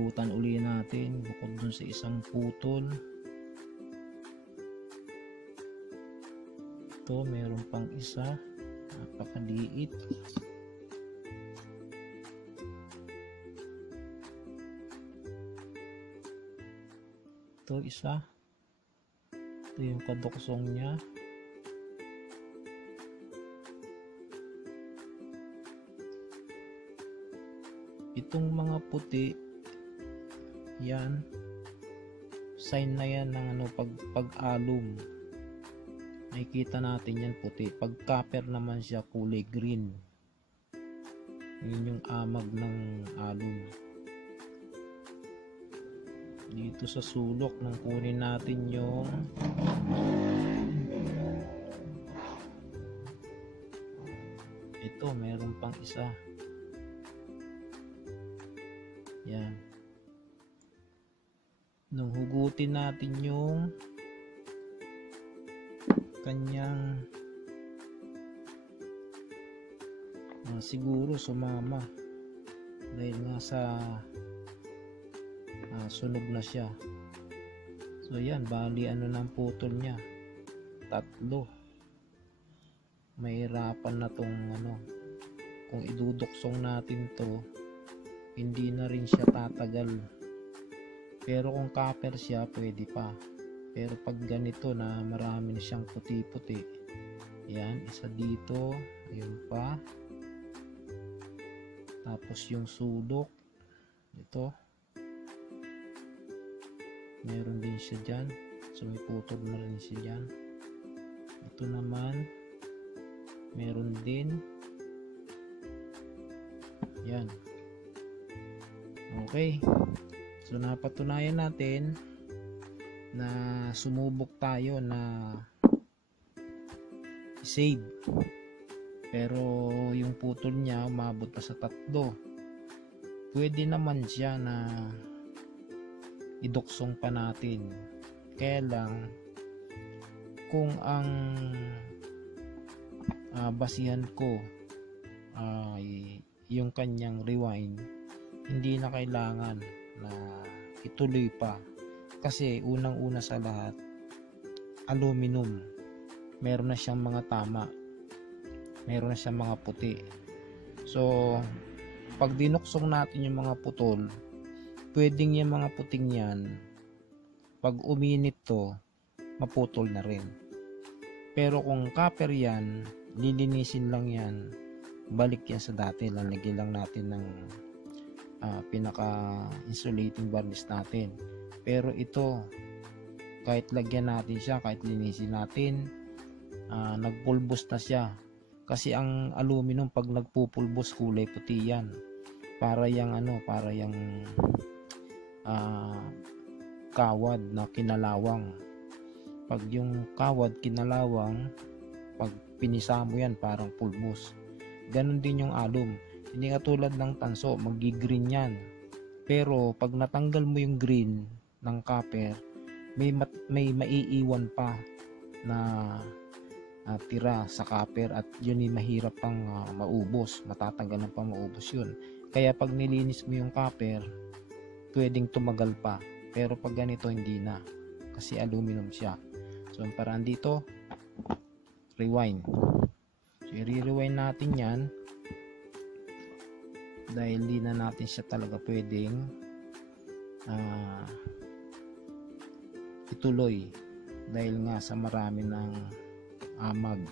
ikutan uli natin bukod dun sa isang putol. Ito meron pang isa, napakaliit. Ito isa, ito yung kaduksong niya. Itong mga puti, yan, sign na yan ng pag-alum. Nakikita natin yan puti. Pag copper naman siya, kulay green. Yun yung amag ng alum. Dito sa sulok, nung kunin natin yung ito, meron pang isa. Yan. Nung hugutin natin yung kanyang siguro sumama dahil nga sa sunog na siya. So yan, bali ng putol niya, 3. Mahirapan na tong kung iduduksong natin to, hindi na rin siya tatagal. Pero kung copper siya, pwede pa. Pero pag ganito na marami na siyang puti-puti, yan, isa dito, ayun pa, tapos yung sulok ito, meron din siya dyan, so may putol na rin siya dyan. Ito naman meron din, yan. Okay, so napatunayan natin na sumubok tayo na save, pero yung putol niya umabot pa sa 3. Pwede naman siya na iduksong pa natin, kaya lang kung ang basihan ko ay yung kanyang rewind, hindi na kailangan na ituloy pa, kasi unang-una sa lahat, aluminum, meron na siyang mga tama, meron na siyang mga puti. So pag dinuksong natin yung mga putol, pwedeng yung mga puting yan, pag uminit to, maputol na rin. Pero kung copper yan, lilinisin lang yan, balik yan sa dati, lalagyan lang natin ng pinaka insulating varnish natin. Pero ito, kahit lagyan natin siya, kahit linisin natin, nagpulbos na siya, kasi ang aluminum pag nagpupulbos, kulay puti yan, para yung kawad na kinalawang. Pag yung kawad kinalawang, pag pinisa mo yan, parang pulbos. Ganon din yung alum, hindi katulad ng tanso, magi-green yan. Pero pag natanggal mo yung green ng copper, may maiiwan pa na tira sa copper, at yun ay mahirap pang maubos, matatagalan pa maubos yun. Kaya pag nilinis mo yung copper, pwedeng tumagal pa, pero pag ganito hindi na, kasi aluminum siya. So ang paraan dito, rewind. So i-rewind natin yan, dahil hindi na natin siya talaga pwedeng ituloy, dahil nga sa marami ng amag.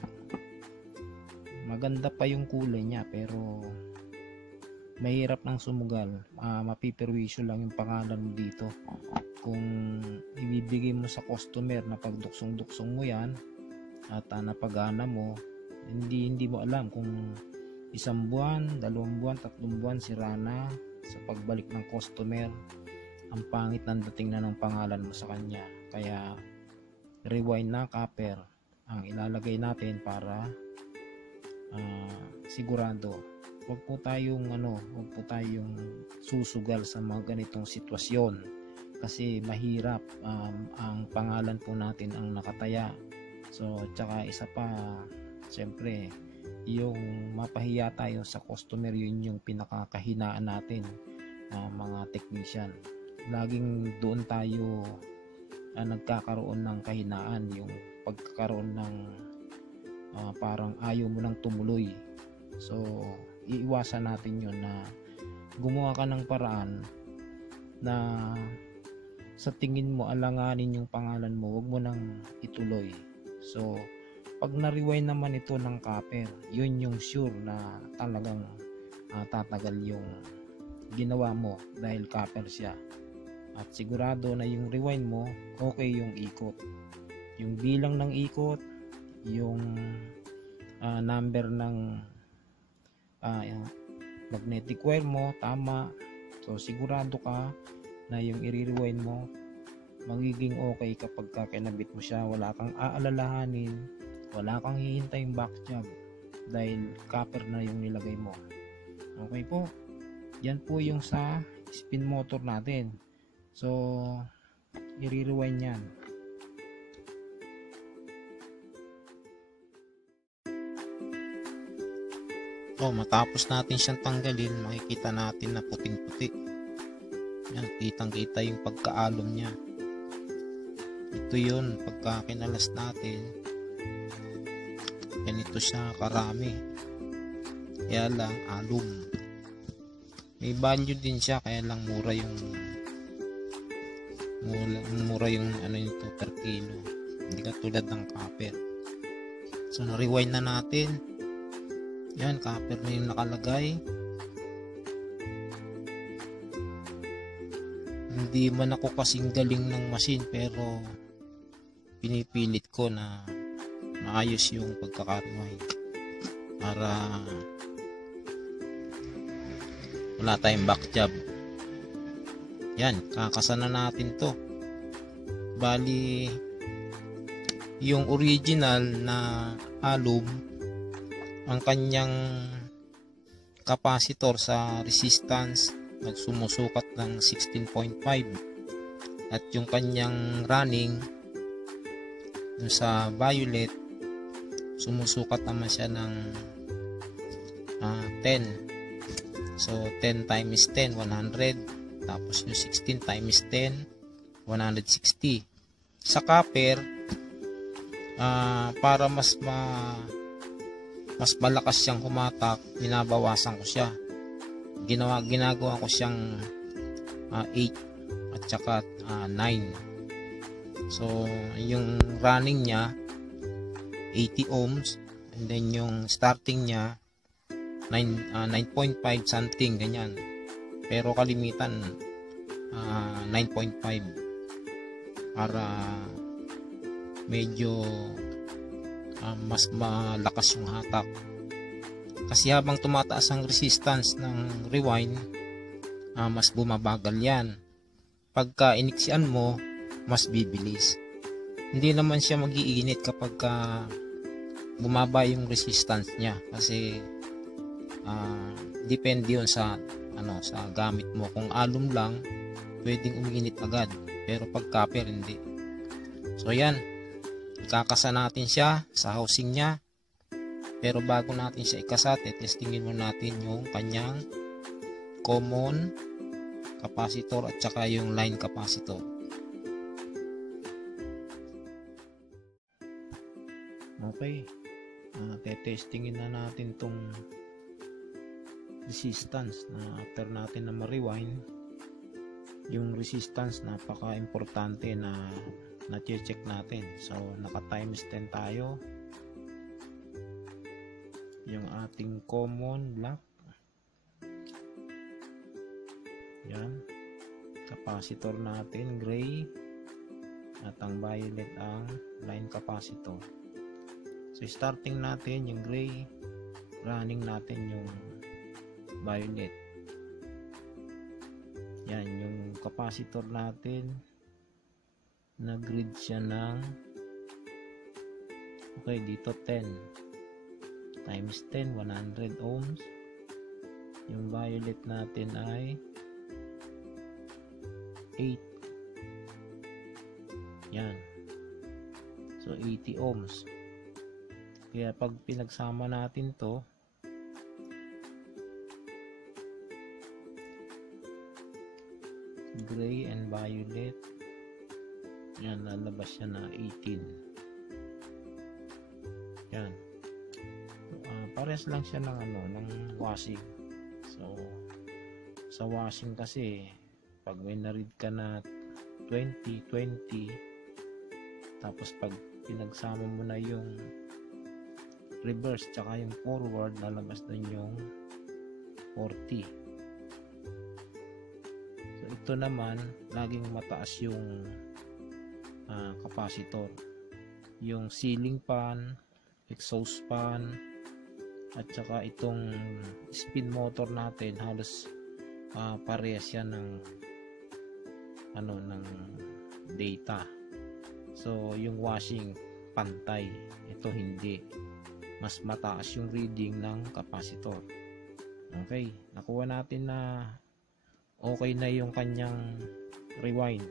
Maganda pa yung kulay niya, pero mahirap nang sumugal. Mapipirwisyo lang yung pangalan mo dito kung ibibigay mo sa customer na pagduksong-duksong mo yan at napagana mo, hindi mo alam kung 1 buwan, 2 buwan, 3 buwan sira na sa pagbalik ng customer. Ang pangit ng dating na ng pangalan mo sa kanya. Kaya rewind na copper ang ilalagay natin para sigurado. Huwag po tayong susugal sa mga ganitong sitwasyon, kasi mahirap, ang pangalan po natin ang nakataya. So tsaka isa pa, siyempre yung mapahiya tayo sa customer, yun yung pinakakahinaan natin. mga technician. Laging doon tayo nagkakaroon ng kahinaan, yung pagkakaroon ng parang ayaw mo nang tumuloy. So iiwasan natin yun, na gumawa ka ng paraan na sa tingin mo alanganin yung pangalan mo, wag mo nang ituloy. So pag na-rewind naman ito ng copper, yun yung sure na talagang tatagal yung ginawa mo dahil copper siya, at sigurado na yung rewind mo okay yung ikot, yung bilang ng ikot, yung number ng magnetic wire mo tama. So sigurado ka na yung i-rewind mo magiging okay kapag kinabit mo siya. Wala kang aalalahanin, wala kang hihintaying back job dahil copper na yung nilagay mo. Okay po, yan po yung sa spin motor natin. So i-rewind yan. Matapos natin siyang tanggalin, makikita natin na puting-puti. Yan, kitang-kita yung pagkaalom niya. Ito yun, pagka kinalas natin, ganito siya karami. Kaya lang, alum. May value din siya, kaya lang mura yung ano nito per kilo. Hindi katulad ng copper. So, na-rewind na natin. Yan, copper na yung nakalagay. Hindi man ako kasing galing ng machine, pero pinipilit ko na maayos yung pagkaka-rewind para wala tayong back job. Yan, kakasan na natin to. Bali yung original na alum, ang kanyang capacitor sa resistance nagsumusukat ng 16.5, at yung kanyang running dun sa violet sumusukat naman siya ng 10. So 10 times 10, 100, tapos yung 16 times 10, 160. Sa copper, para mas malakas siyang humatak, binabawasan ko siya. Ginagawa ko siyang 8 at saka 9. So yung running niya 80 ohms, and then yung starting niya 9.5 something, ganyan. Pero kalimitan 9.5 para medyo mas malakas yung hatak. Kasi habang tumataas ang resistance ng rewind, mas bumabagal yan. Pagka iniksian mo, mas bibilis. Hindi naman siya mag-iinit kapag bumaba yung resistance niya, kasi depende yun sa sa gamit mo. Kung alum lang, pwedeng umiinit agad, pero pag copper hindi. So yan, ikakasa natin siya sa housing niya. Pero bago natin siya ikasat, testingin muna natin yung kanyang common capacitor at saka yung line capacitor. Okay, testingin na natin tong resistance na after natin na ma-rewind. Yung resistance, napaka importante na na-check natin. So naka times 10 tayo. Yung ating common black, yan, capacitor natin gray, at ang violet ang line capacitor. So starting natin yung gray, running natin yung violet. Yan, yung capacitor natin nag-grid siya ng dito 10 times 10, 100 ohms. Yung violet natin ay 8. Yan. So 80 ohms. Kaya pag pinagsama natin to, gray and violet. Yan, lalabas siya na 18. Yan. Pares lang siya ng ng washing. So sa washing kasi pag may na-read ka na 20 tapos pag pinagsama mo na yung reverse tsaka yung forward, lalabas dun yung 40. So ito naman laging mataas yung capacitor, yung ceiling fan, exhaust fan, at saka itong spin motor natin halos parehas yan ng ng data. So yung washing pantay, ito hindi, mas mataas yung reading ng capacitor. Okay, nakuha natin na okay na yung kanyang rewind.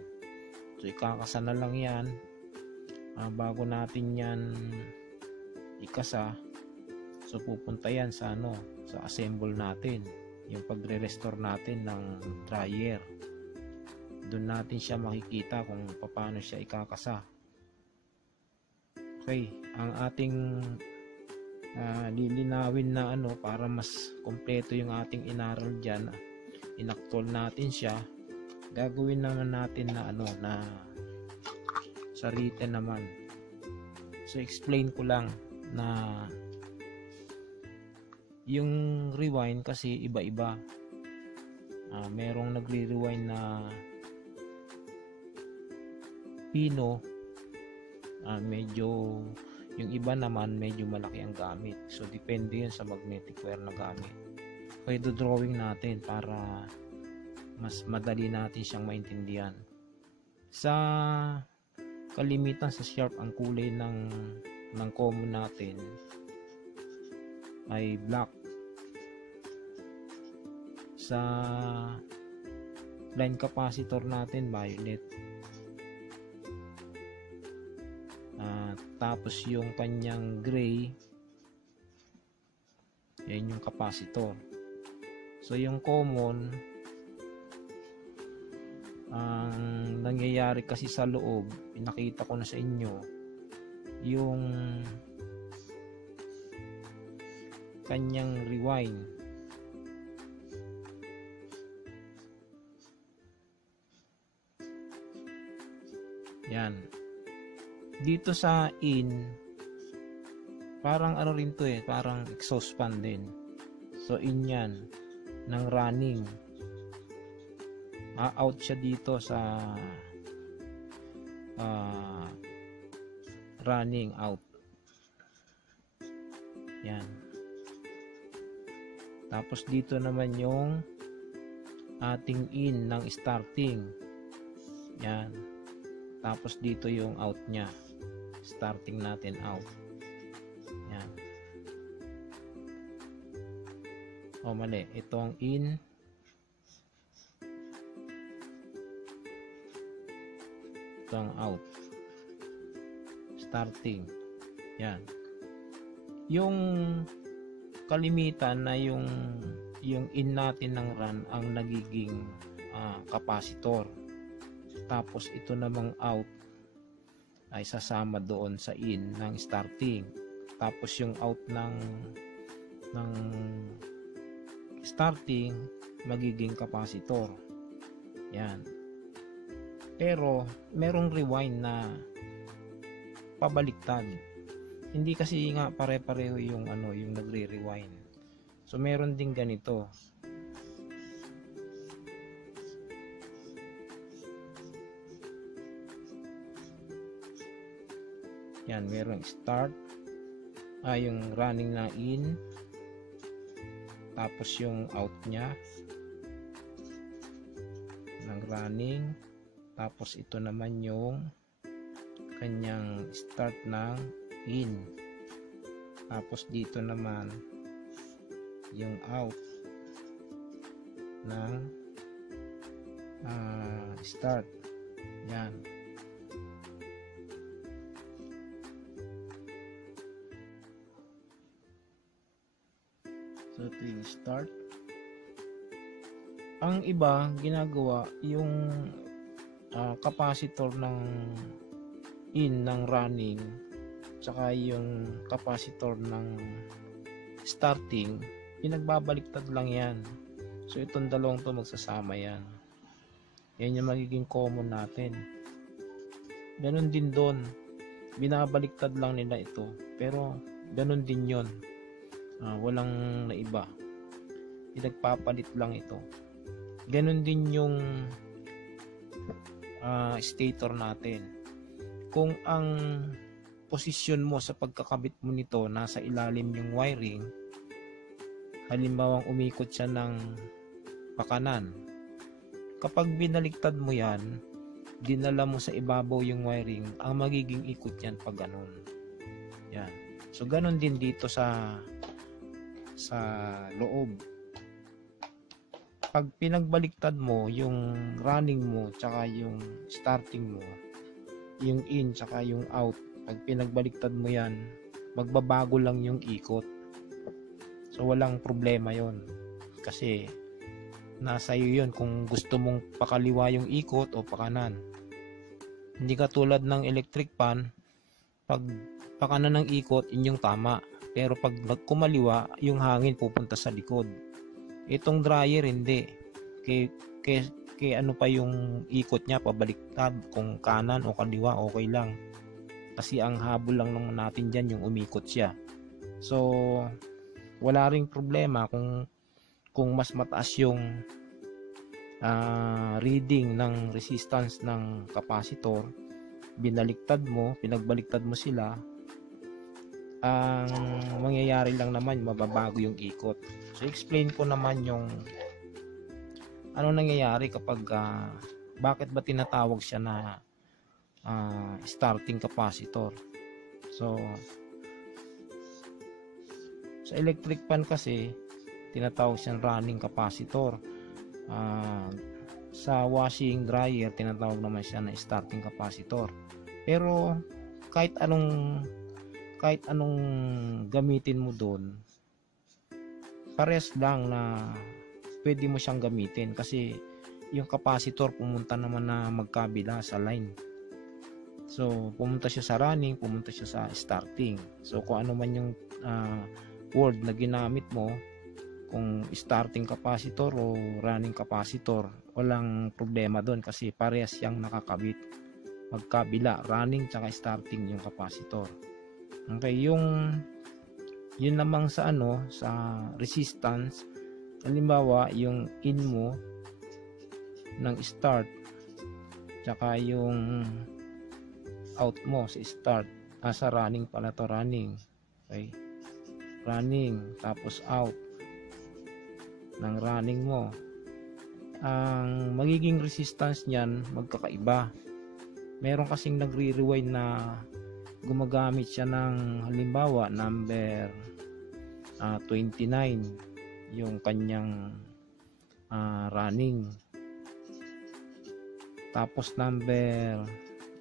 So ikakasa na lang yan bago natin yan ikasa. So pupunta yan sa sa assemble natin, yung pagre-restore natin ng dryer. Doon natin siya makikita kung paano siya ikakasa. Okay, ang ating lilinawin na para mas kompleto yung ating inaral diyan, inaktol natin siya. Gagawin naman natin na na sa written naman. So explain ko lang na yung rewind kasi iba-iba. Merong nagre-rewind na pino, medyo yung iba naman medyo malaki ang gamit. So depende yun sa magnetic wire na gamit. Kaya drawing natin para mas madali natin siyang maintindihan. Sa kalimitan sa sharp, ang kulay ng common natin ay black. Sa line capacitor natin violet. Tapos yung kanyang gray, yan yung capacitor. So yung common, ang nangyayari kasi sa loob, pinakita ko na sa inyo yung kanyang rewind. Yan. Dito sa in, parang rin to parang exhaust fan din. So in yan ng running, out siya dito sa running out. Yan. Tapos dito naman yung ating in ng starting. Yan. Tapos dito yung out nya, starting natin out. Yan. Mali, ito ang in, ito ang out, starting. Yan. Yung kalimitan na yung in natin ng run ang nagiging capacitor. Tapos ito namang out ay sasama doon sa in ng starting. Tapos yung out ng starting magiging capacitor. Yan. Pero merong rewind na pabaliktad. Hindi kasi nga pare-pareho yung yung nagre-rewind. So meron din ganito. Yan, merong start, yung running na in, tapos yung out nya ng running, tapos ito naman yung kanyang start ng in, tapos dito naman yung out ng start. Yan. So ito yung start, Ang iba ginagawa yung capacitor ng in ng running tsaka yung capacitor ng starting, pinagbabaliktad lang yan. So itong dalawang to magsasama yan. Yan yung magiging common natin. Ganun din doon, binabaliktad lang nila ito, pero ganun din yon. Walang naiba, pinagpapalit lang ito. Ganun din yung stator natin. Kung ang posisyon mo sa pagkakabit mo nito nasa ilalim yung wiring, halimbawa umikot siya ng pakanan, kapag binaliktad mo yan, dinala mo sa ibabaw yung wiring, ang magiging ikot yan pag ganun. Yan. So ganun din dito sa loob. Pag pinagbaliktad mo yung running mo tsaka yung starting mo, yung in tsaka yung out, pag pinagbaliktad mo yan, magbabago lang yung ikot. So walang problema yon, kasi nasa iyo yun kung gusto mong pakaliwa yung ikot o pakanan. Hindi katulad ng electric fan, pag pakanan ng ikot, yun yung tama. Pero pag kumaliwa, yung hangin pupunta sa likod. Itong dryer hindi. Kay ano pa yung ikot niya, pabaliktad. Kung kanan o kaliwa, okay lang. Kasi ang habol lang naman natin dyan yung umikot siya. So wala ring problema kung mas mataas yung reading ng resistance ng capacitor, pinagbaliktad mo sila, ang mangyayari lang naman, mababago yung ikot. So explain ko naman yung ano nangyayari kapag bakit ba tinatawag siya na starting capacitor. So sa electric fan kasi tinatawag siyang running capacitor. Sa washing dryer tinatawag naman siya na starting capacitor. Pero kahit anong gamitin mo doon, pares lang na pwede mo siyang gamitin, kasi yung capacitor pumunta naman na magkabila sa line. So pumunta siya sa running, pumunta siya sa starting. So kung ano man yung word na ginamit mo, kung starting capacitor o running capacitor, walang problema doon kasi parehas yang nakakabit magkabila, running tsaka starting yung capacitor. Okay, yun namang sa sa resistance, halimbawa yung in mo ng start tsaka yung out mo sa start, sa running pala to, running. Okay, running tapos out ng running mo, ang magiging resistance niyan magkakaiba. Meron kasing nagre-rewind na gumagamit siya ng halimbawa number 29 yung kanyang running, tapos number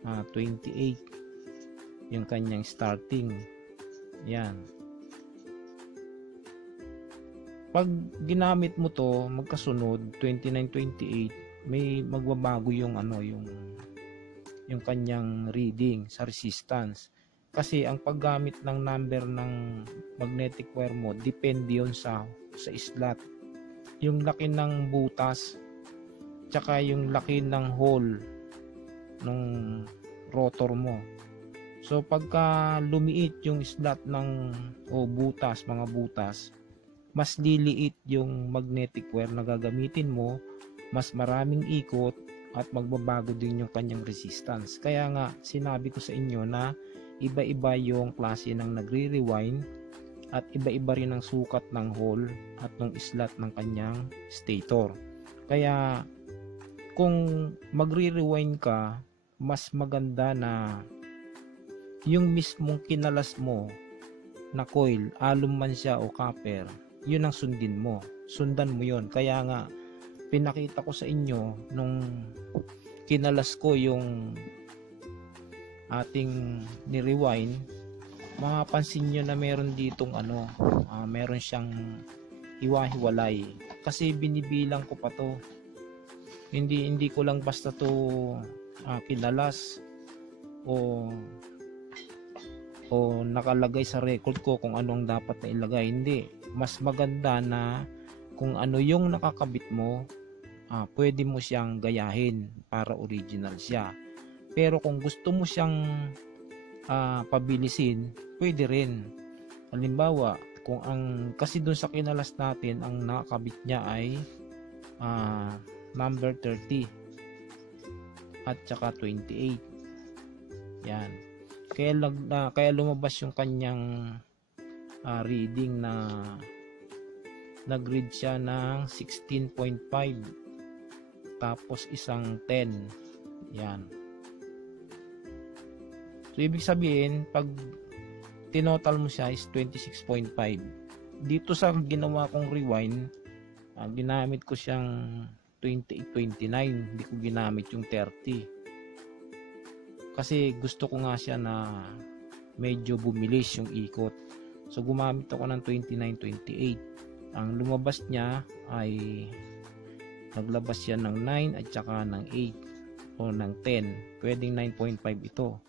28 yung kanyang starting. Yan, pag ginamit mo to magkasunod 29-28, may magbabago yung yung kanyang reading sa resistance, kasi ang paggamit ng number ng magnetic wire mo depende yon sa slot, yung laki ng butas tsaka yung laki ng hole ng rotor mo. So pagka lumiit yung slot ng mga butas, mas liliit yung magnetic wire na gagamitin mo, mas maraming ikot at magbabago din yung kanyang resistance. Kaya nga sinabi ko sa inyo na iba-iba yung klase ng nagre-rewind at iba-iba rin ang sukat ng hole at ng slot ng kanyang stator. Kaya kung magre-rewind ka, mas maganda na yung mismong kinalas mo na coil, alum man siya o copper, yun ang sundan mo yun. Kaya nga pinakita ko sa inyo nung kinalas ko yung ating ni-rewind, mapapansin nyo na meron ditong meron siyang hiwa-hiwalay kasi binibilang ko pa to. Hindi ko lang basta to kinalas o nakalagay sa record ko kung ano ang dapat na ilagay. Hindi, mas maganda na kung ano yung nakakabit mo, pwede mo siyang gayahin para original siya. Pero kung gusto mo siyang pabilisin, pwede rin. Halimbawa, kung kasi dun sa kinalas natin, ang nakakabit niya ay number 30 at saka 28. Yan. Kaya lumabas yung kanyang reading na nag-read siya ng 16.5 tapos isang 10. Yan. So ibig sabihin, pag tinotal mo siya is 26.5. Dito sa ginawa kong rewind, ginamit ko siyang 28-29, hindi ko ginamit yung 30. Kasi gusto ko nga siya na medyo bumilis yung ikot. So gumamit ako ng 29-28. Ang lumabas niya ay naglabas siya ng 9 at saka ng 8 o ng 10. Pwedeng 9.5 ito.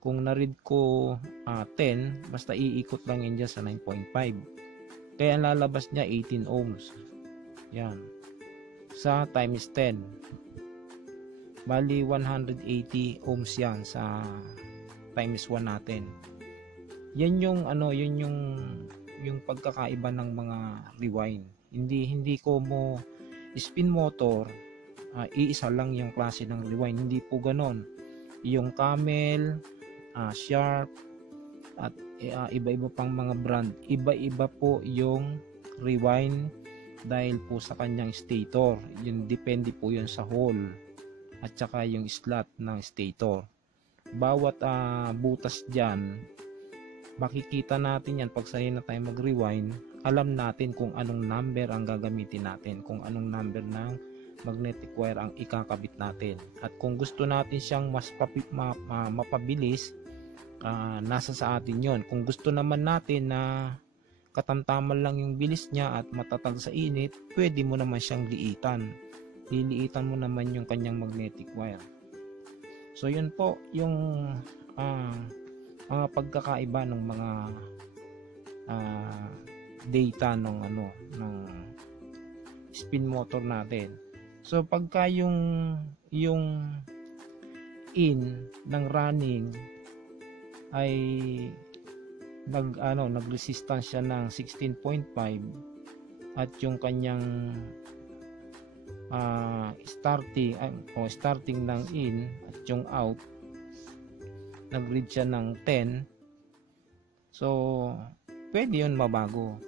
Kung na-read ko 10, basta iikot lang yun dyan sa 9.5. Kaya ang lalabas niya 18 ohms. Yan. Sa times 10. Bali 180 ohms yan sa times 1 natin. Yan yung yung pagkakaiba ng mga rewind. Hindi ko mo spin motor, iisa lang yung klase ng rewind. Hindi po ganon. Yung Camel, Sharp at iba-iba pang mga brand, iba-iba po yung rewind dahil po sa kanyang stator. Yun, depende po yun sa hole at saka yung slot ng stator. Bawat butas dyan, makikita natin yan pag sanay na tayo mag-rewind. Alam natin kung anong number ang gagamitin natin, kung anong number ng magnetic wire ang ikakabit natin. At kung gusto natin siyang mas mapabilis, nasa sa atin yon. Kung gusto naman natin na katamtaman lang yung bilis niya at matatag sa init, pwede mo naman siyang liitan. Liliitan mo naman yung kanyang magnetic wire. So yun po yung mga pagkakaiba ng mga data ng spin motor natin. So pagka yung in ng running ay nag-resistance siya ng 16.5 at yung kanyang starting ng in at yung out nag-read siya ng 10. So pwede yun mabago,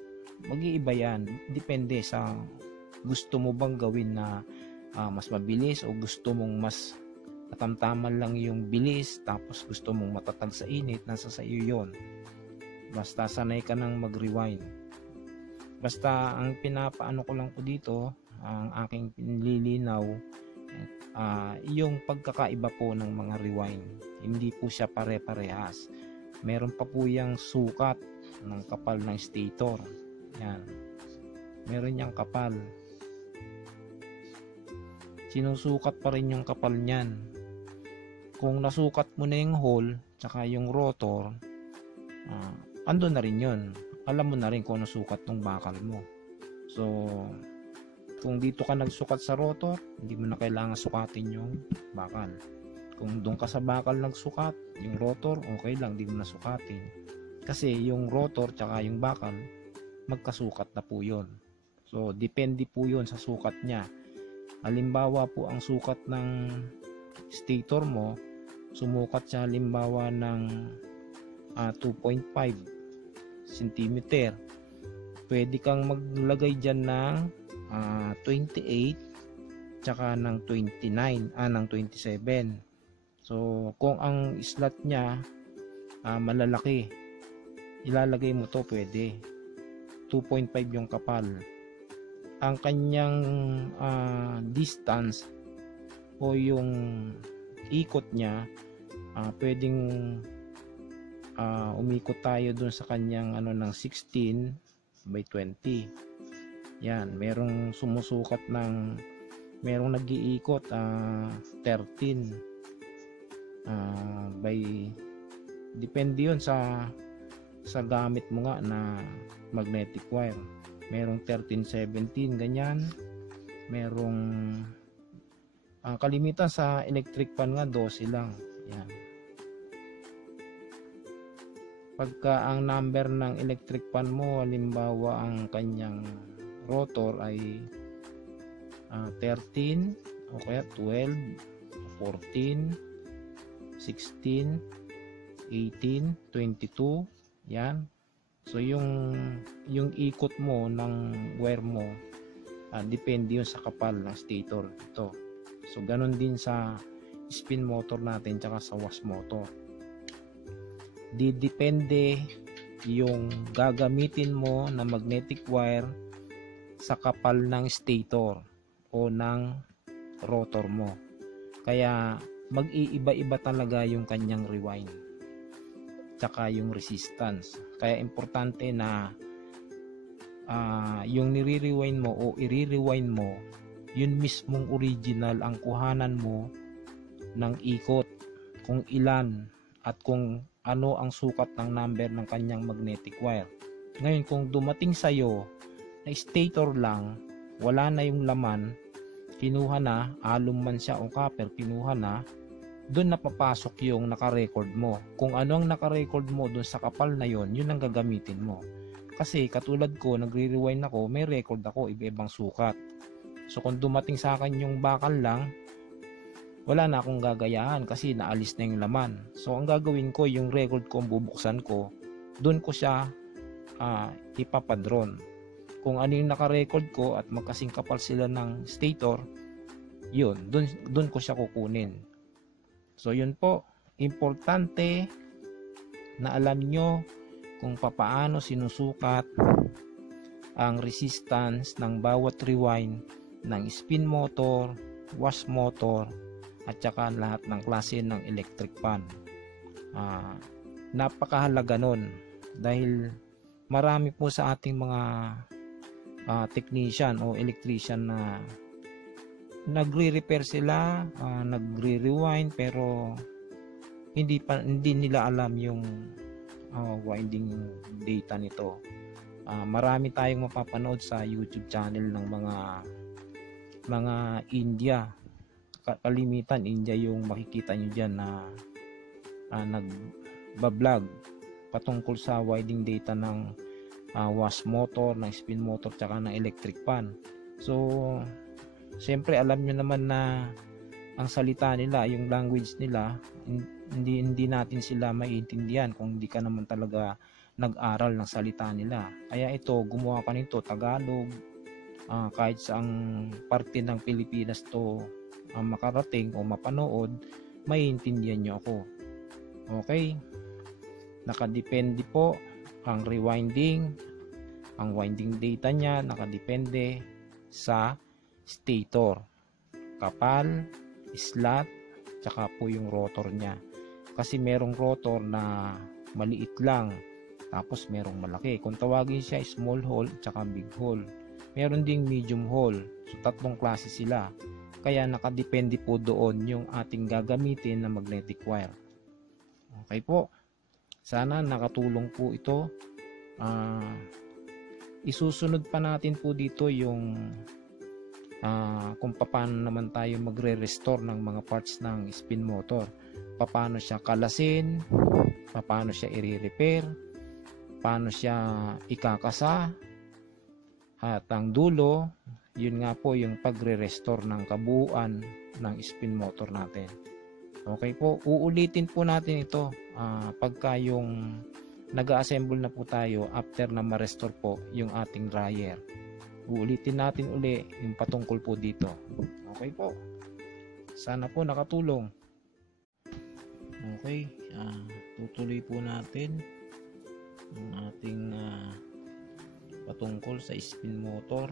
mag-iiba yan, depende sa gusto mo bang gawin na mas mabilis o gusto mong mas katamtaman lang yung bilis tapos gusto mong matatag sa init. Nasa sa iyo yon, basta sanay ka nang mag-rewind. Basta ang pinapaano ko lang po dito, ang aking pinlilinaw, yung pagkakaiba po ng mga rewind. Hindi po siya pare-parehas. Meron pa po yung sukat ng kapal ng stator. Yan. Meron yung kapal. Sinusukat pa rin yung kapal niyan. Kung nasukat mo na yung hole tsaka yung rotor, andun na rin yun. Alam mo na rin kung ano sukat ng bakal mo. So kung dito ka nagsukat sa rotor, hindi mo na kailangan sukatin yung bakal. Kung doon ka sa bakal nagsukat, yung rotor, okay lang, hindi mo na sukatin. Kasi yung rotor tsaka yung bakal, magkasukat na po yun. So depende po yun sa sukat niya. Halimbawa po ang sukat ng stator mo, sumukat siya halimbawa ng 2.5 cm. Pwede kang maglagay dyan ng 28 tsaka ng 29 ng 27. So kung ang slot niya malalaki, ilalagay mo to, pwede 2.5 yung kapal. Ang kanyang distance o yung ikot niya, pwedeng umikot tayo dun sa kanyang ng 16 by 20. Yan, merong sumusukat ng, merong nag-iikot 13 by, depende yun sa gamit mo nga na magnetic wire. Merong 13-17 ganyan, merong kalimitan sa electric fan nga 12 lang. Yan. Pagka ang number ng electric fan mo, halimbawa ang kanyang rotor ay 13 o kaya 12, 14, 16, 18, 22, yan. So yung ikot mo ng wire mo, depende yun sa kapal ng stator. Ito. So ganun din sa spin motor natin tsaka sa wash motor. Depende yung gagamitin mo na magnetic wire sa kapal ng stator o ng rotor mo. Kaya mag-iiba-iba talaga yung kanyang rewind tsaka yung resistance. Kaya importante na yung nire-rewind mo o i-rewind mo, yun mismong original ang kuhanan mo ng ikot, kung ilan at kung ano ang sukat ng number ng kanyang magnetic wire. Ngayon kung dumating sa'yo na stator lang, wala na yung laman, kinuha na, alum man siya o copper, kinuha na, doon na papasok yung naka-record mo. Kung ano ang naka-record mo doon sa kapal na yon, yun ang gagamitin mo. Kasi katulad ko, nagre-rewind ako, may record ako, iba-ibang sukat. So kung dumating sa akin yung bakal lang, wala na akong gagayahan kasi naalis na yung laman. So ang gagawin ko, yung record ko, bubuksan ko, doon ko siya ipapadron. Kung ano yung naka-record ko at magkasing kapal sila ng stator, yun, doon ko siya kukunin. So yun po, importante na alam nyo kung papaano sinusukat ang resistance ng bawat rewind ng spin motor, wash motor, at saka lahat ng klase ng electric fan. Napakahalaga nun dahil marami po sa ating mga technician o electrician na nagre-repair sila, nagre-rewind, pero hindi nila alam yung winding data nito. Marami tayong mapapanood sa YouTube channel ng mga India. Kalimitan India yung makikita nyo dyan na nagbablog patungkol sa winding data ng wash motor, ng spin motor, tsaka ng electric fan. So siyempre alam nyo naman na ang salita nila, yung language nila, hindi natin sila maiintindihan kung hindi ka naman talaga nag-aral ng salita nila. Kaya ito, gumawa ka nito Tagalog, kahit saang parte ng Pilipinas to makarating o mapanood, maiintindihan nyo ako. Okay, nakadepende po ang rewinding, ang winding data nya nakadepende sa stator, kapal, slot, tsaka po yung rotor nya. Kasi merong rotor na maliit lang, tapos merong malaki. Kung tawagin siya small hole tsaka big hole. Meron ding medium hole. So tatlong klase sila. Kaya nakadepende po doon yung ating gagamitin na magnetic wire. Okay po. Sana nakatulong po ito. Isusunod pa natin po dito yung kung paano naman tayo magre-restore ng mga parts ng spin motor. Paano siya kalasin, paano siya i-repair, paano siya ikakasa, at ang dulo, yun nga po yung pagre-restore ng kabuuan ng spin motor natin. Okay po, uulitin po natin ito pagka yung nag-assemble na po tayo after na ma-restore po yung ating dryer. Uulitin natin uli yung patungkol po dito. Okay po, sana po nakatulong. Okay, tutuloy po natin ang ating patungkol sa spin motor.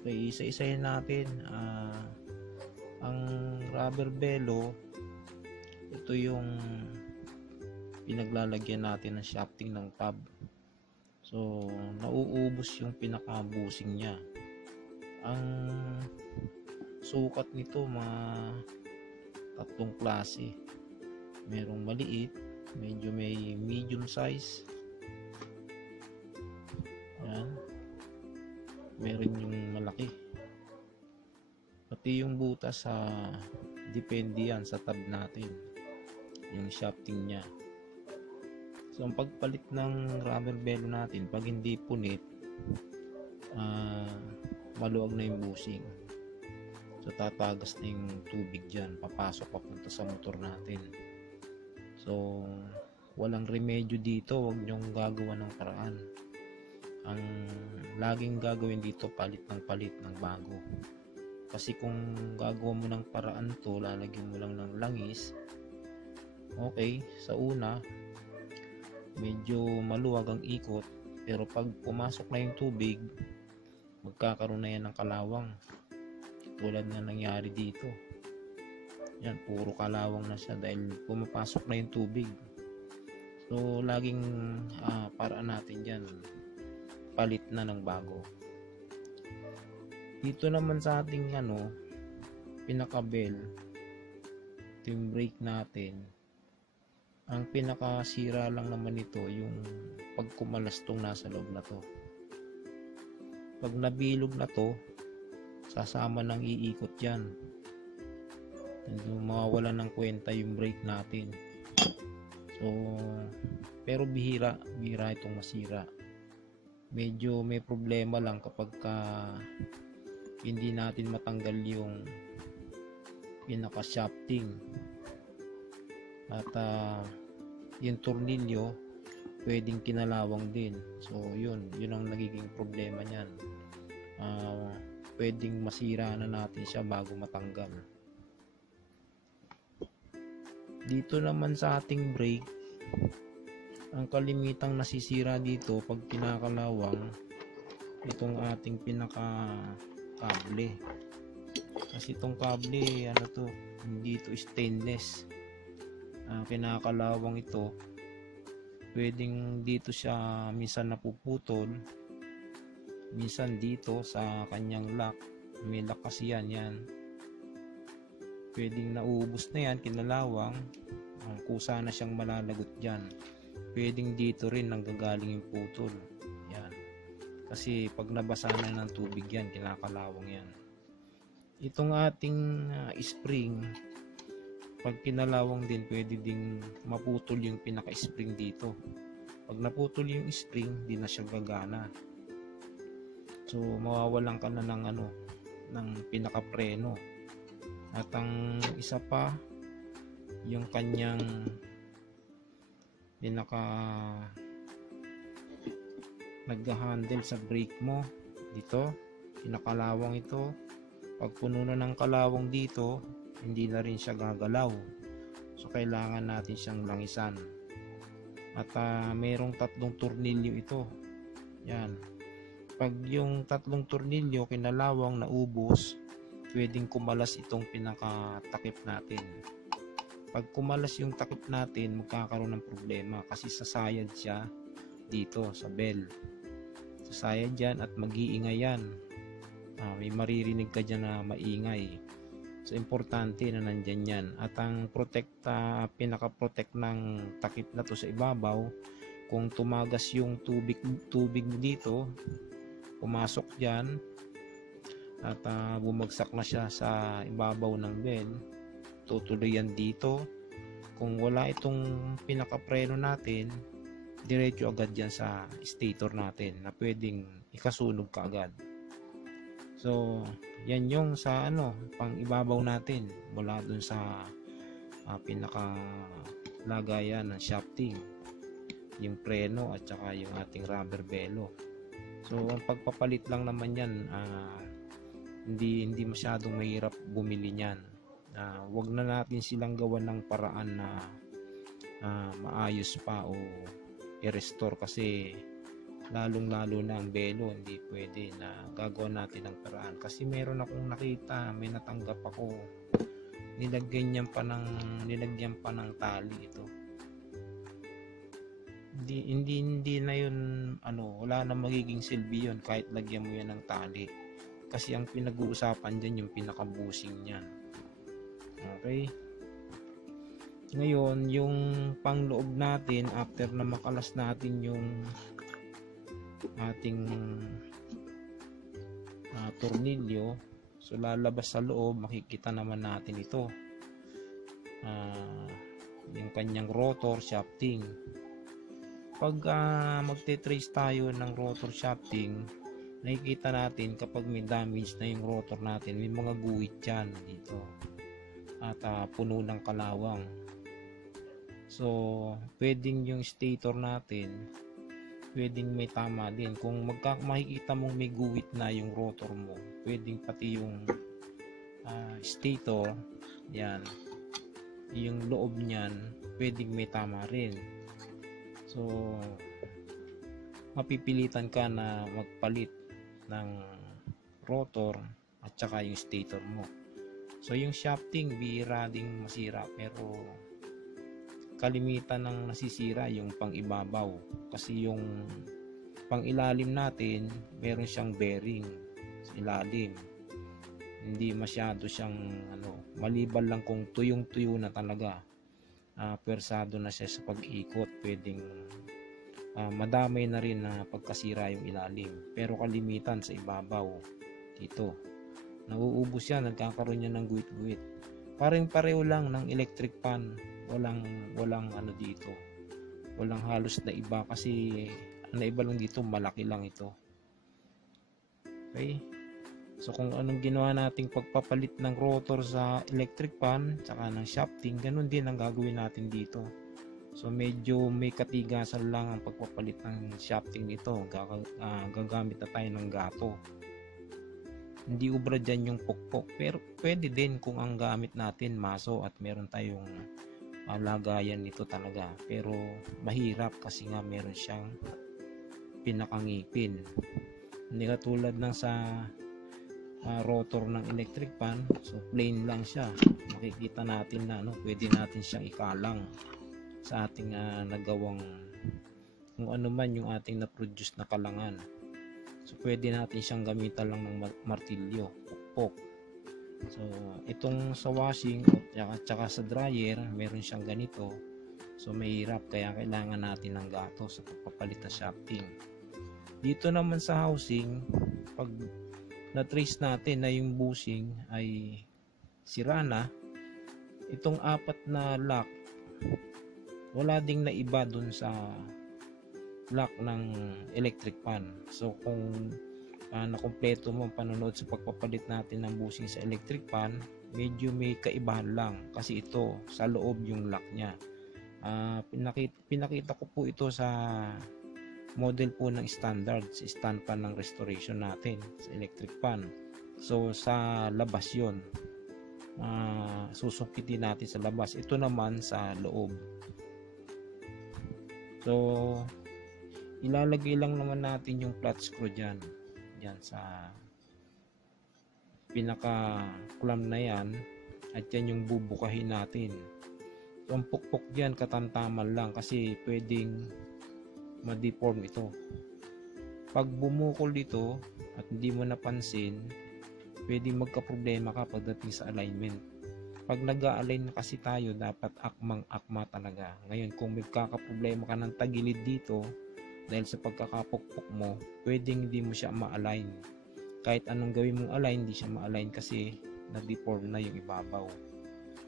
Okay, isa-isahin natin. Ang rubber bellow, ito yung pinaglalagyan natin ng shafting ng tab. So So nauubos yung pinaka-busing niya. Ang sukat nito mga tatlong klase. Merong maliit, medyo may medium size. Ayan. Meron yung malaki. Pati yung butas sa depende yan sa tab natin. Yung shafting niya. So ang pagpalit ng rubber bello natin, pag hindi punit, maluwag na yung bushing. So tatagas na yung tubig dyan, papasok papunta sa motor natin. So walang remedyo dito, huwag nyong gagawa ng paraan. Ang laging gagawin dito, palit ng bago. Kasi kung gagawa mo ng paraan to, lalagyan mo lang ng langis, okay, sa una medyo maluwag ang ikot, pero pag pumasok na yung tubig, magkakaroon na yan ng kalawang, tulad na nangyari dito. Yan, puro kalawang na siya dahil pumapasok na yung tubig. So laging paraan natin dyan, palit na ng bago. Dito naman sa ating pinaka-bell, yung brake natin, ang pinakasira lang naman ito yung pagkumalastong nasa loob na to. Pag nabilog na to, sasama ng iikot yan, hindi mawawala ng kwenta yung brake natin. So pero bihira itong masira. Medyo may problema lang kapag hindi natin matanggal yung pinaka shafting at yung tornilyo pwedeng kinalawang din. So yun ang nagiging problema niyan. Pwedeng masira na natin siya bago matanggal. Dito naman sa ating brake, ang kalimitang nasisira dito pag kinakalawang, itong ating pinaka kable. Kasi itong kable, hindi ito stainless. Kinakalawang ito, pwedeng dito siya minsan napuputol, minsan dito sa kanyang lock, may lock kasi yan, pwedeng naubos na yan, kinalawang, kusa na siyang malalagot dyan. Pwedeng dito rin nanggagaling yung putol. Yan. Kasi pag nabasa na ng tubig yan, kinakalawang yan. Itong ating spring, pag kinalawang din, pwede ding maputol yung pinaka-spring dito. Pag naputol yung spring, di na siya gagana. So mawawalan ka na ng pinaka-preno. At ang isa pa, yung kanyang nag-handle sa brake mo dito, pinakalawang ito. Pag puno na ng kalawang dito, hindi na rin siya gagalaw. So kailangan natin siyang langisan. At mayroong tatlong tornilyo ito. Yan. Pag yung tatlong tornilyo kinalawang naubos, pwedeng kumalas itong pinakatakip natin. Pag kumalas yung takip natin, magkakaroon ng problema kasi sasayad siya dito sa bell. Sasayad yan at mag-iingay yan. May maririnig ka dyan na maingay. So importante na nandyan yan. At ang pinaka-protect ng takip na to sa ibabaw, kung tumagas yung tubig dito, pumasok dyan at bumagsak na siya sa ibabaw ng bell, tutuloy yan dito. Kung wala itong pinakapreno natin, diretso agad yan sa stator natin na pwedeng ikasunog ka agad. So yan yung sa pang ibabaw natin mula dun sa pinaka lagayan ng shafting, yung preno at saka yung ating rubber bello. So ang pagpapalit lang naman yan, hindi masyadong mahirap bumili niyan. Wag na natin silang gawan ng paraan na maayos pa o i-restore, kasi lalong-lalo na ang belo, hindi pwede na gagawin natin ng paraan. Kasi meron akong nakita, may natanggap ako, nilagyan pa ng tali ito. hindi na yun, wala na magiging silbi yun kahit lagyan mo yan ng tali. Kasi ang pinag-uusapan dyan yung pinaka-bushing niyan. Okay? Ngayon, yung pangloob natin, after na makalas natin yung ating tornilyo, so lalabas sa loob, makikita naman natin ito. Yung kanyang rotor shafting. Pag magte-trace tayo ng rotor shafting, nakikita natin kapag may damage na yung rotor natin, may mga guhit dyan dito at puno ng kalawang. So pwedeng yung stator natin, pwedeng may tama din. Kung makikita mong may guhit na yung rotor mo, pwedeng pati yung stator, yan, yung loob niyan, pwedeng may tama rin. So mapipilitan ka na magpalit ng rotor at saka yung stator mo. So yung shafting, bihira ding masira, pero kalimitan ng nasisira yung pang ibabaw, kasi yung pang ilalim natin meron siyang bearing sa ilalim, hindi masyado siyang maliban lang kung tuyong-tuyo na talaga, pwersado na siya sa pag-ikot, pwedeng madamay na rin na pagkasira yung ilalim. Pero kalimitan sa ibabaw dito, nauubos yan, nagkakaroon yan ng guhit-guhit. Parang pareho lang ng electric pan, walang dito, walang halos na iba, kasi ang naiba lang dito, malaki lang ito. Okay, so kung anong ginawa nating pagpapalit ng rotor sa electric pan tsaka ng shafting, ganun din ang gagawin natin dito. So medyo may katigasan lang ang pagpapalit ng shafting nito. Gagamit na tayo ng gato, hindi ubra dyan yung pokpok, pero pwede din kung ang gamit natin maso at meron tayong lagayan nito talaga, pero mahirap kasi nga meron siyang pinakangipin, hindi katulad ng sa rotor ng electric pan. So plain lang siya, makikita natin na pwede natin siyang ikalang sa ating nagawang kung ano man yung ating na-produce na kalangan. So pwede natin siyang gamitan lang ng martilyo, pukpok. So itong sa washing at saka sa dryer, meron siyang ganito. So mahirap, kaya kailangan natin ng gato sa pagpapalit ng shafting. Dito naman sa housing, pag na-trace natin na yung bushing ay sira na, itong 4 na lock, wala ding naiba dun sa lock ng electric pan. So kung nakumpleto mo ang panonood sa pagpapalit natin ng bushing sa electric pan, medyo may kaibahan lang, kasi ito sa loob yung lock nya. Pinakita ko po ito sa model po ng standard, sa stand pan ng restoration natin sa electric pan. So sa labas yon, susungkitin natin sa labas, ito naman sa loob. So ilalagay lang naman natin yung flat screw dyan sa pinaka clamp na yan, at yan yung bubukahin natin. So ang pukpok dyan katamtaman lang, kasi pwedeng ma-deform ito. Pag bumukol dito at hindi mo napansin, pwedeng magka-problema ka pagdating sa alignment. Pag nag-a-align kasi tayo, dapat akmang-akma talaga. Ngayon, kung magkakaproblema ka ng tagilid dito dahil sa pagkakapukpok mo, pwedeng hindi mo siya ma-align. Kahit anong gawin mong align, hindi siya ma-align kasi na-deform na yung ibabaw.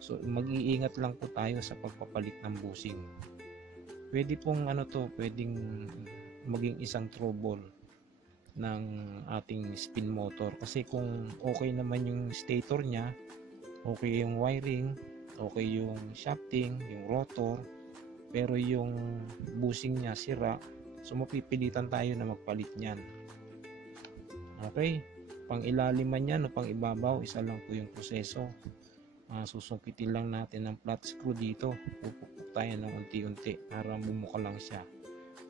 So mag-iingat lang po tayo sa pagpapalit ng bushing. Pwede pong pwedeng maging isang trouble ng ating spin motor, kasi kung okay naman yung stator nya, okay yung wiring, okay yung shafting, yung rotor, pero yung bushing nya sira, so mapipilitan tayo na magpalit niyan. Okay, pang ilalim man yan o pang ibabaw, isa lang po yung proseso. Susungkitin lang natin ng flat screw dito, pupukpok tayo ng unti-unti para bumuka lang siya.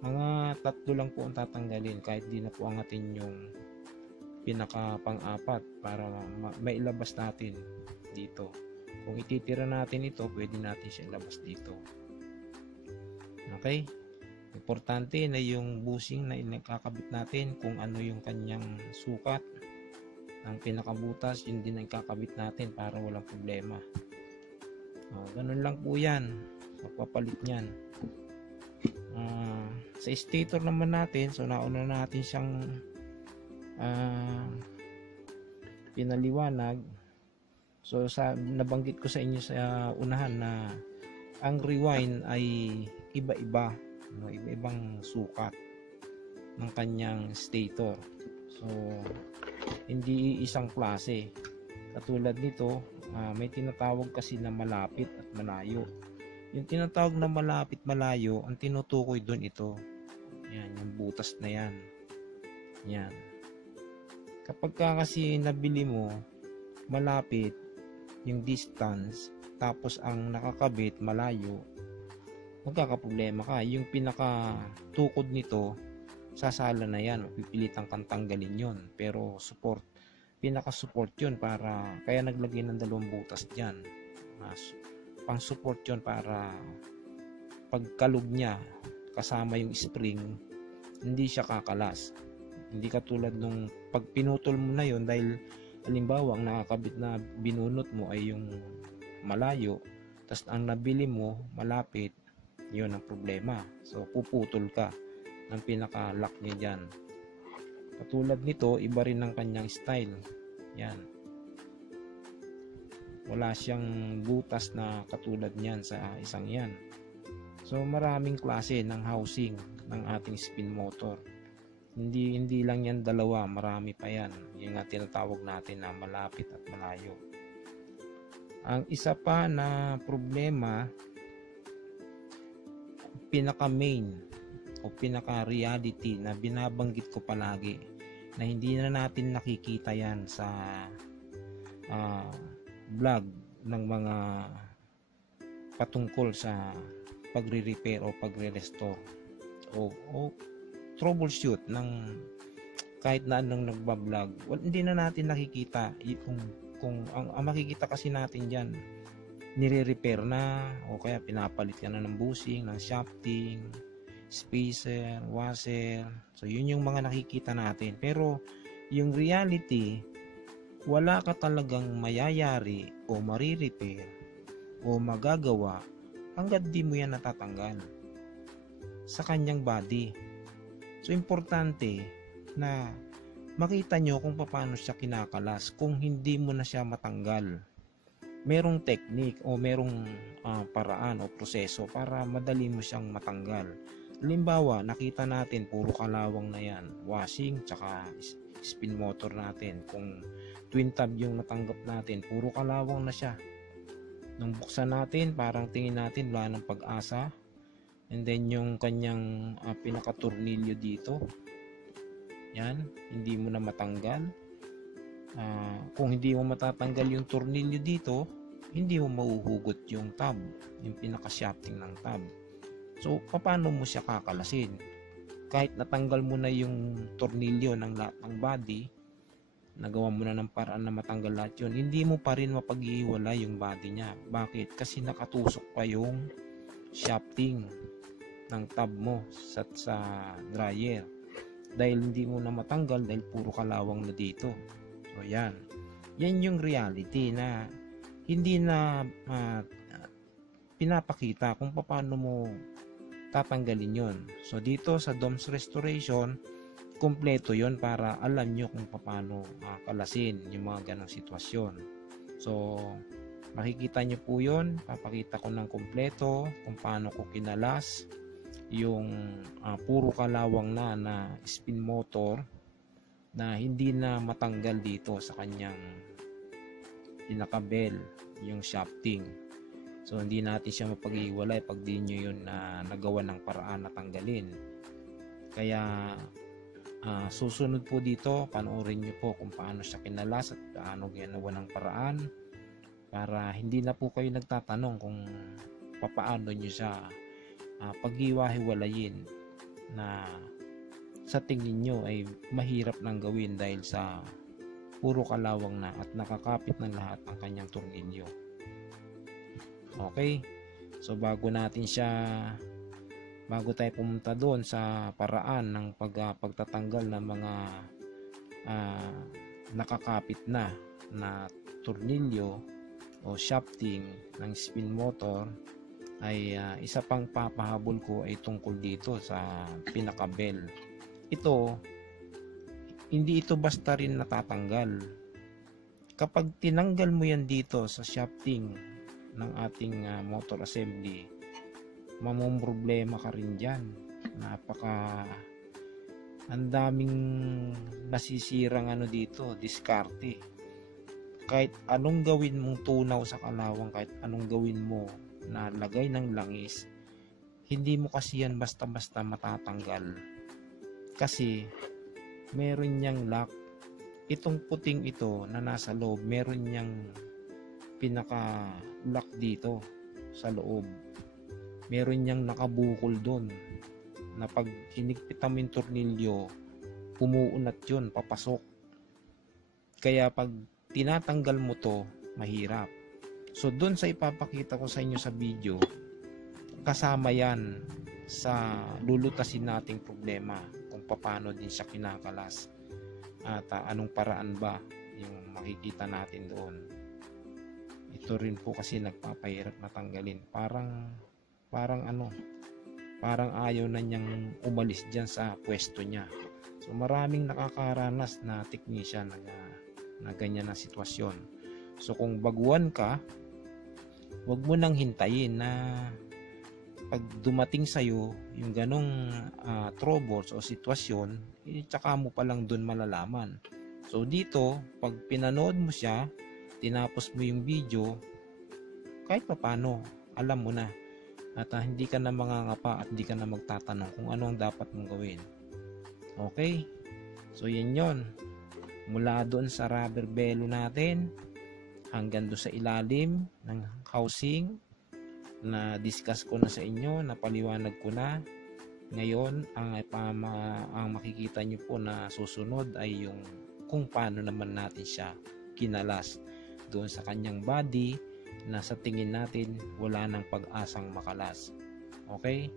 Mga 3 lang po ang tatanggalin, kahit di na po angatin yung pinaka pang-4 para mailabas natin dito. Kung ititira natin ito, pwede natin siya ilabas dito. Okay, Importante na yung bushing na inakakabit natin, kung ano yung kanyang sukat ng pinakabutas, yun din ang kakabit natin para walang problema. Ganun lang po yan sa papalit nyan. Sa stator naman natin, so nauna natin siyang pinaliwanag. So nabanggit ko sa inyo sa unahan na ang rewind ay iba-iba, iba-ibang sukat ng kanyang stator. So hindi isang klase. Katulad nito, may tinatawag kasi na malapit at malayo. Yung tinatawag na malapit malayo, ang tinutukoy doon ito. Yan, yung butas na yan. Yan. Kapag kasi nabili mo malapit yung distance, tapos ang nakakabit malayo, magkakaproblema ka. Yung pinakatukod nito, sasala na yan, pipilitan kang tanggalin yon. Pero pinaka-support yun, para kaya naglagay ng dalawang butas dyan. Pang support yun para pagkalog niya kasama yung spring, hindi siya kakalas. Hindi katulad nung pag pinutol mo na yon, dahil halimbawa ang nakakabit na binunot mo ay yung malayo, tas ang nabili mo malapit, yun ang problema. So puputol ka ng pinaka-lock niya dyan. Katulad nito, iba rin ang kanyang style. Yan. Wala siyang butas na katulad niyan sa isang yan. So maraming klase ng housing ng ating spin motor. Hindi lang yan dalawa, marami pa yan. Yung nga tinatawag natin na malapit at malayo. Ang isa pa na problema, pinaka main o pinaka reality na binabanggit ko palagi, na hindi na natin nakikita yan sa vlog ng mga patungkol sa pagre-repair o pagre-restore o troubleshoot ng kahit na anong nagbablog. Hindi na natin nakikita kung ang makikita kasi natin dyan, nire-repair na o kaya pinapalit ka na ng bushing, ng shafting, spacer, washer. So yun yung mga nakikita natin. Pero yung reality, wala ka talagang mayayari o marirepair o magagawa hanggat di mo yan natatanggal sa kanyang body. So importante na makita nyo kung paano siya kinakalas kung hindi mo na siya matanggal. Merong technique o merong paraan o proseso para madali mo siyang matanggal. Halimbawa, nakita natin puro kalawang na yan, washing tsaka spin motor natin. Kung twin tab yung natanggap natin, puro kalawang na siya. Nung buksan natin, parang tingin natin wala ng pag-asa. And then yung kanyang pinaka-tornilyo dito, yan, hindi mo na matanggal. Kung hindi mo matatanggal yung tornilyo dito, hindi mo mahuhugot yung tab, yung pinaka-shafting ng tab. So paano mo siya kakalasin? Kahit natanggal mo na yung tornilyo ng lahat ng body, nagawa mo na ng paraan na matanggal lahat yun, hindi mo pa rin mapag-iwala yung body niya. Bakit? Kasi nakatusok pa yung shafting ng tab mo sa dryer, dahil hindi mo na matanggal dahil puro kalawang na dito. So yan yung reality na hindi na pinapakita kung paano mo tatanggalin yon. So dito sa DOMS Restoration, kompleto yon para alam nyo kung paano kalasin yung mga ganong sitwasyon. So makikita nyo po yon, papakita ko ng kompleto kung paano ko kinalas yung puro kalawang na spin motor na hindi na matanggal dito sa kanyang pinaka-bell, yung shafting. So hindi natin siya mapag-iwalay pag di nyo yun na nagawa ng paraan na tanggalin. Kaya susunod po dito, panoorin nyo po kung paano siya kinalas at paano ginawa ng paraan, para hindi na po kayo nagtatanong kung paano nyo siya pag-iwa-hiwalayin na sa tingin nyo ay mahirap nang gawin dahil sa puro kalawang na at nakakapit ng lahat ang kanyang tornilyo. Okay, so bago natin siya bago tayo pumunta doon sa paraan ng pagtatanggal ng mga nakakapit na tornilyo o shafting ng spin motor, ay isa pang papahabol ko ay tungkol dito sa pinaka-bell. Hindi ito basta rin natatanggal. Kapag tinanggal mo yan dito sa shafting ng ating motor assembly, mamomroblema ka rin dyan. Ang daming nasisirang dito, diskarte. Kahit anong gawin mong tunaw sa kalawang, kahit anong gawin mo na lagay ng langis, hindi mo kasi yan basta-basta matatanggal. Kasi meron niyang lock. Itong puting ito na nasa loob, meron niyang pinaka-lock dito sa loob. Meron niyang nakabukol doon na pag hinigpitan mo yung tornilyo, umuunat yun, papasok. Kaya pag tinatanggal mo to, mahirap. So doon sa ipapakita ko sa inyo sa video, kasama yan sa lulutasin nating problema kung paano din siya kinakalas at anong paraan ba yung makikita natin doon. Ito rin po kasi nagpapahirap matanggalin. Parang ayaw na niyang umalis dyan sa pwesto niya. So maraming nakakaranas na technician na ganyan na sitwasyon. So kung baguhan ka, wag mo nang hintayin na pag dumating sa'yo yung ganong troubles o sitwasyon, tsaka mo palang dun malalaman. So dito, pag pinanood mo siya, tinapos mo yung video, kahit papano, alam mo na. At hindi ka na mangangapa at hindi ka na magtatanong kung ano ang dapat mong gawin. Okay? So yan yon. Mula doon sa rubber bellow natin, hanggang doon sa ilalim ng housing, na discuss ko na sa inyo, napaliwanag ko na. Ngayon, ang makikita nyo po na susunod ay yung kung paano naman natin siya kinalas doon sa kanyang body na sa tingin natin wala nang pag-asang makalas. Okay?